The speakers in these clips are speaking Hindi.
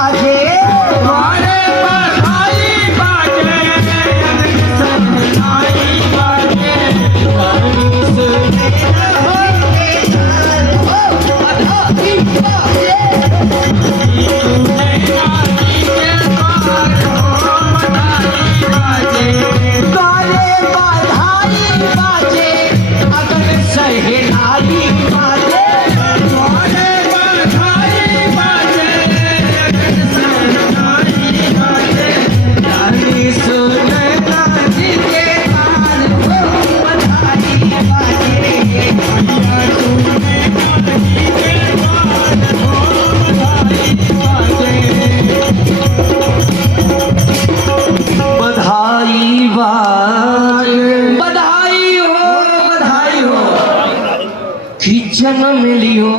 बाजे द्वारे बधाई बाजे सहनाई बाजे रानी सुने जन्म लियो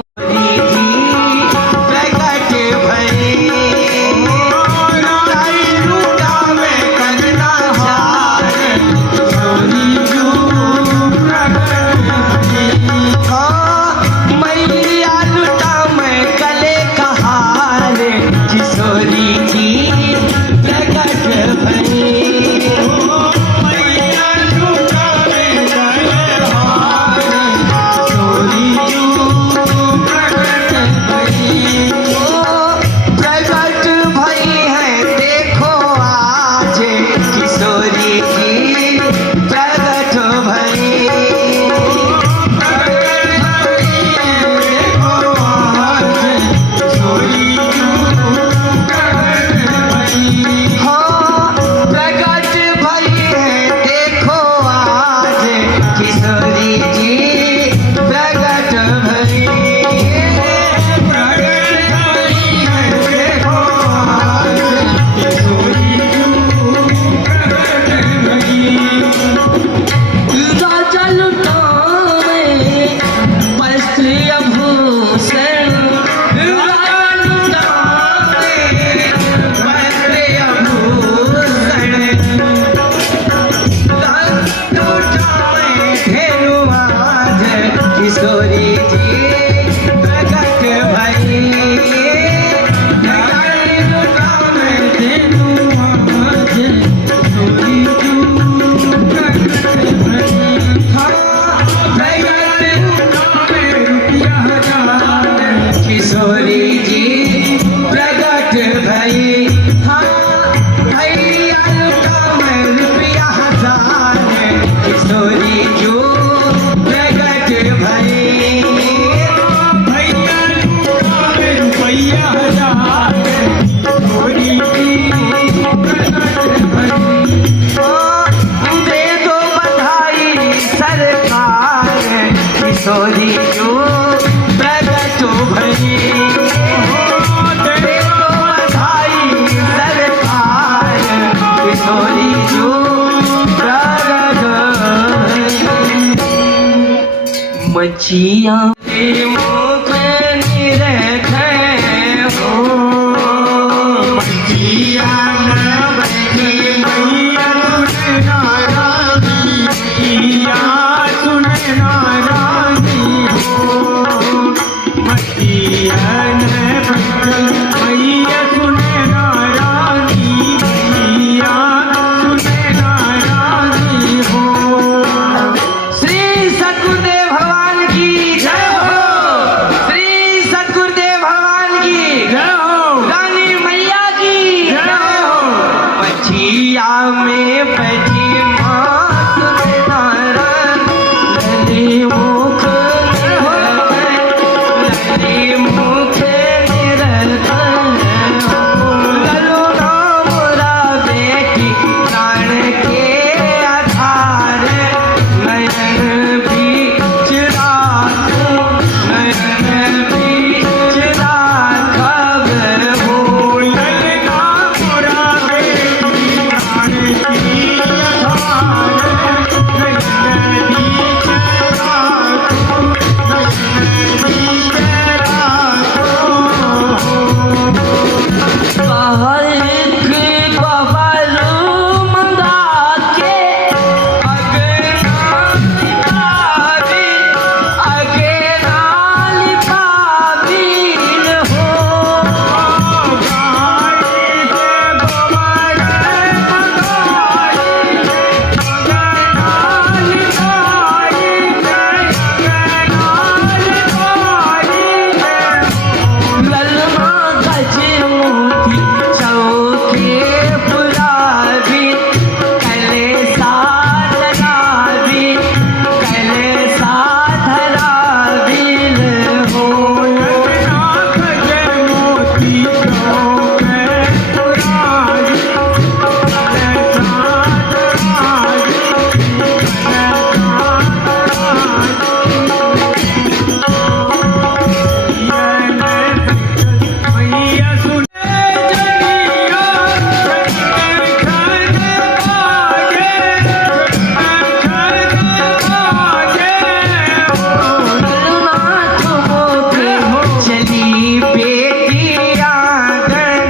मचिया मुख निरखे हो मचिया न बनी मैया सुन नाराजी हो मचिया न बनी मैया सुन नाराजी मैया सुन नाराजी हो। श्री सतगुरुदेव भगवान की जय हो। श्री सतगुरुदेव भगवान की जय हो। रानी मैया की जय हो। मछिया में बैठी Yeah. मोती चौके पुरावी कलेसा धरावी कलेसा धरावी हो ललना खजे मोती चौके पुरावी कलेसा धरावी मैया सुने जनिया खन बाजे नाथ मोते चली बेटी आंगन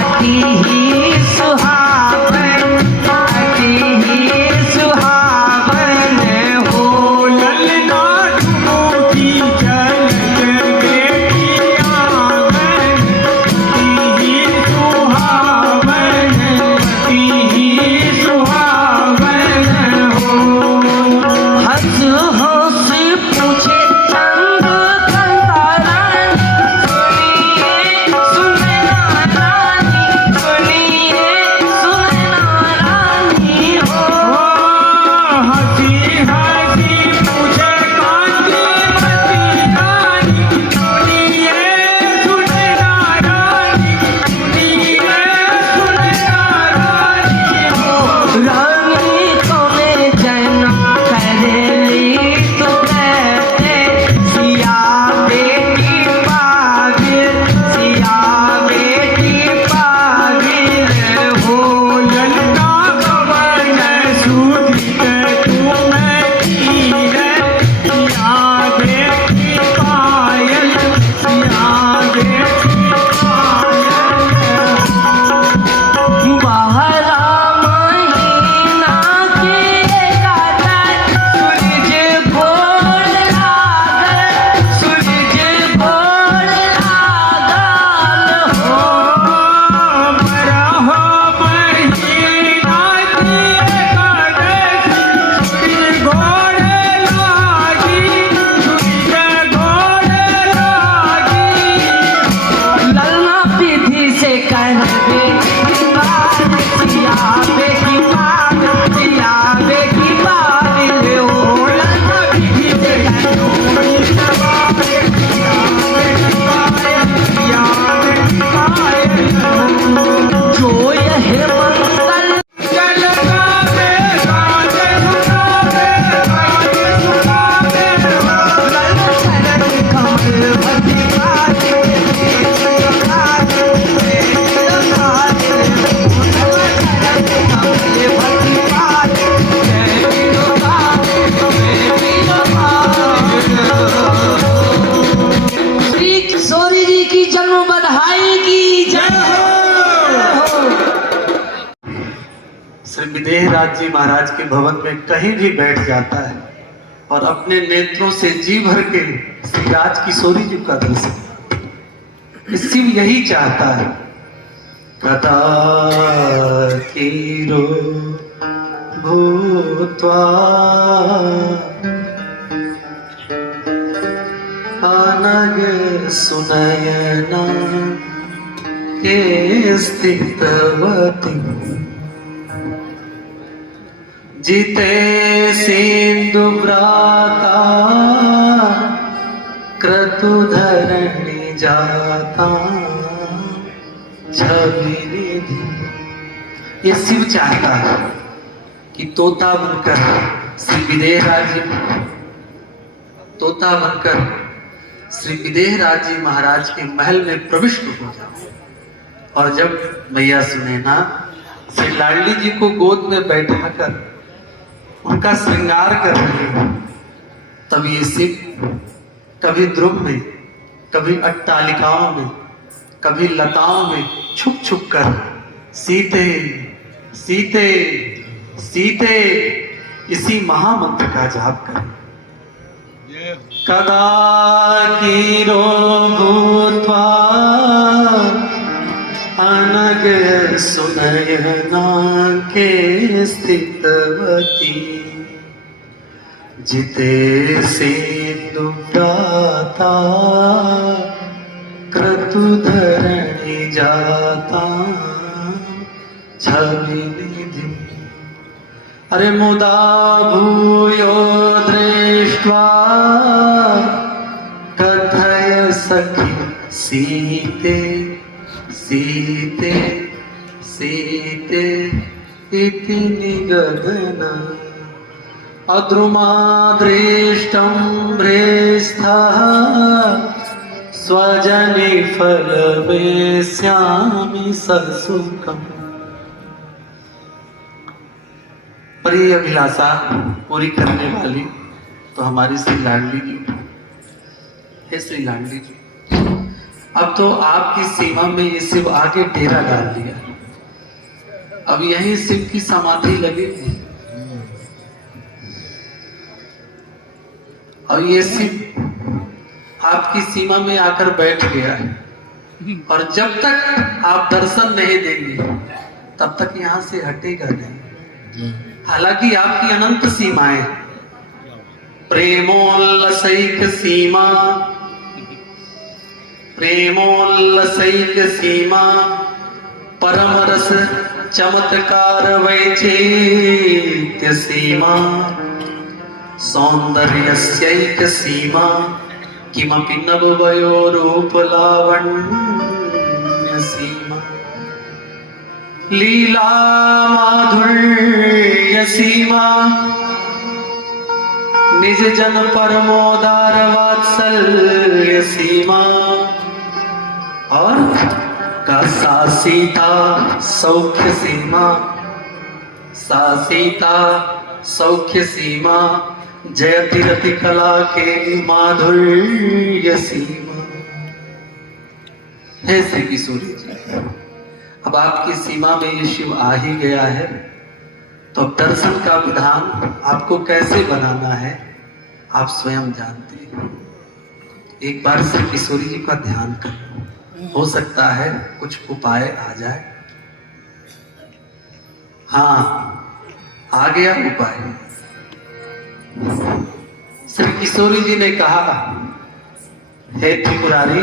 अति ही सुहावन हो ललना मोती चल बेटी आंगन ही सुहावन हो हंस हंस पूछे चंद कंतारान सुनिए सुनैना रानी सुनिए सुनैना रानी हो हंसी हंसी पूछे कांती मती रानी सुनिए सुनैना रानी सुनिए सुनैना रानी हो रानी तोने जन्म करेली तू कहते सिया बेटी पागिल हो ललना कवन सुधित तुम्हें कीर सिया बेटी पायल सिया बेटी पायल बहरा महीना के कातर सूरज भोर लागल हो बरहो महीना दिए कदसी घोड़ लागी घोड़ लागी ललना विधि से कहबे सिया बेटी पागिल हो ललना विधि से जो यह मंगल कमल भक्ति श्री किशोरी जी की जन्म बधाई की जय हो। श्री विदेहराज जी महाराज के भवन में कहीं भी बैठ जाता है और अपने नेत्रों से जी भर के श्री राज किशोरी जी का दर्शन शिव यही चाहता है। कदा कीरो भूत्वा अनग सुनयना के स्थितवती जिते सिंधु व्राता क्रतुधरणी जाता छवि निधि। ये शिव चाहता है कि तोता बनकर श्री विदेहराज जी तोता बनकर श्री विदेहराज जी महाराज के महल में प्रविष्ट हो जाए। और जब मैया सुनैना श्री लाडली जी को गोद में बैठाकर उनका श्रृंगार कर रही हो, तब ये शिव कभी ध्रुव में, कभी अट्टालिकाओं में, कभी लताओं में छुप छुप कर सीते सीते सीते इसी महामंत्र का जाप कर कदा कीरो भूत्वा अनग सुनयना के स्थितवती जिते सिंधु व्राता क्रतुधरणी जाता छवि निधि अरे मुदा भूयो दृष्ट्वा कथय सखी सीते सीते सीते इति निगदन अद्रुमादृष्टं भ्रेस्थः स्वजनि फलवेश्यामि ससुखम्। पर ये अभिलाषा पूरी करने वाली तो हमारी श्री लाडली जी है। श्री लाडली जी अब तो आपकी सीमा में ये शिव आके डेरा डाल दिया। अब यही शिव की समाधि लगेगी और ये शिव आपकी सीमा में आकर बैठ गया है और जब तक आप दर्शन नहीं देंगे तब तक यहां से हटेगा नहीं। हालांकि आपकी अनंत सीमाएं प्रेमोल्लसैक सीमा प्रेमोल्लसैक सीमा परम रस चमत्कार वैचित्य सीमा सौंदर्यस्यैक सीमा किमपि नववयोरूप लावण्य सीमा लीला माधुर्य सीमा निज जन परमोदार वात्सल्य सीमा और का सा सीता सौख्य सीमा सा सीता सौख्य सीमा जयति रति कला के माधुर्य सीमा। हे श्री किशोरी जी अब आपकी सीमा में ये शिव आ ही गया है तो अब दर्शन का विधान आपको कैसे बनाना है आप स्वयं जानते हैं। एक बार श्री किशोरी जी का ध्यान करें, हो सकता है कुछ उपाय आ जाए। हाँ आ गया उपाय। श्री किशोरी जी ने कहा हे त्रिपुरारी,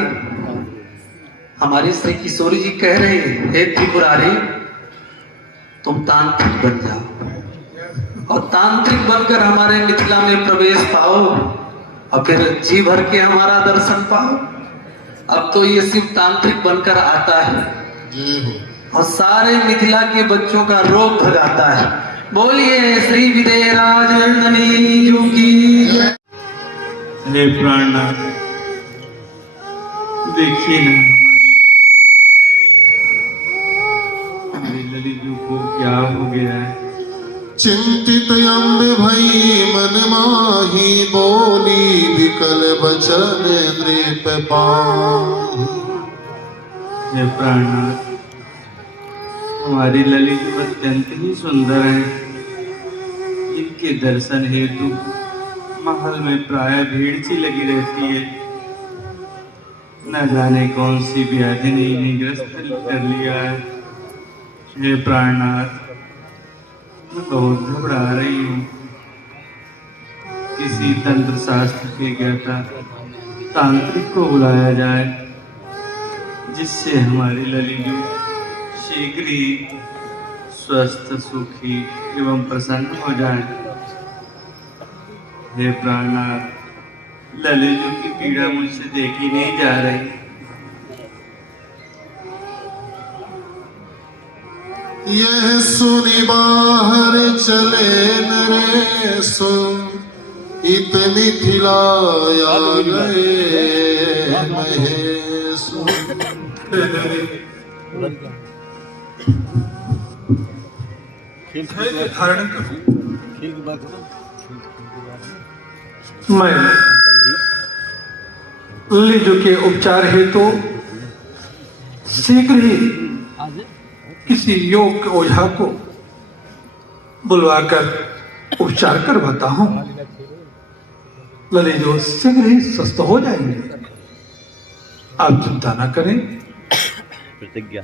हमारी श्री किशोरी जी कह रहे हैं हे त्रिपुरारी तुम तांत्रिक बन जाओ और तांत्रिक बनकर हमारे मिथिला में प्रवेश पाओ और फिर जी भर के हमारा दर्शन पाओ। अब तो ये शिव तांत्रिक बनकर आता है और सारे मिथिला के बच्चों का रोग भगाता है। बोलिए श्री विदेहराज नंदनी जी की। हे प्राणनाथ देखिए ना हमारी ललितू को क्या हो गया है। चिंतित अम्ब भई मन माही बोली विकल बचन नृप पाहि। हे प्राणनाथ हमारी ललित अत्यंत ही सुंदर है। इनके दर्शन हेतु महल में प्राय भीड़ सी लगी रहती है। न जाने कौन सी व्याधि ने इन्हें ग्रस्त कर लिया है। हे प्राणनाथ मैं बहुत घबरा रही हूँ। किसी तंत्र शास्त्र के ज्ञाता तांत्रिक को बुलाया जाए जिससे हमारी ललितू शीघ्र ही स्वस्थ सुखी एवं प्रसन्न हो जाए। हे प्राणनाथ ललितू की पीड़ा मुझसे देखी नहीं जा रही। यह सुनि बाहर चले नरेशो इत मिथिलाया गए महेशो। मैं ललितू के उपचार हेतु शीघ्र ही किसी योग ओझा को बुलवाकर उपचार करवाता हूं। ललितू शीघ्र ही स्वस्थ हो जाएंगे, आप चिंता न करें। प्रतिज्ञा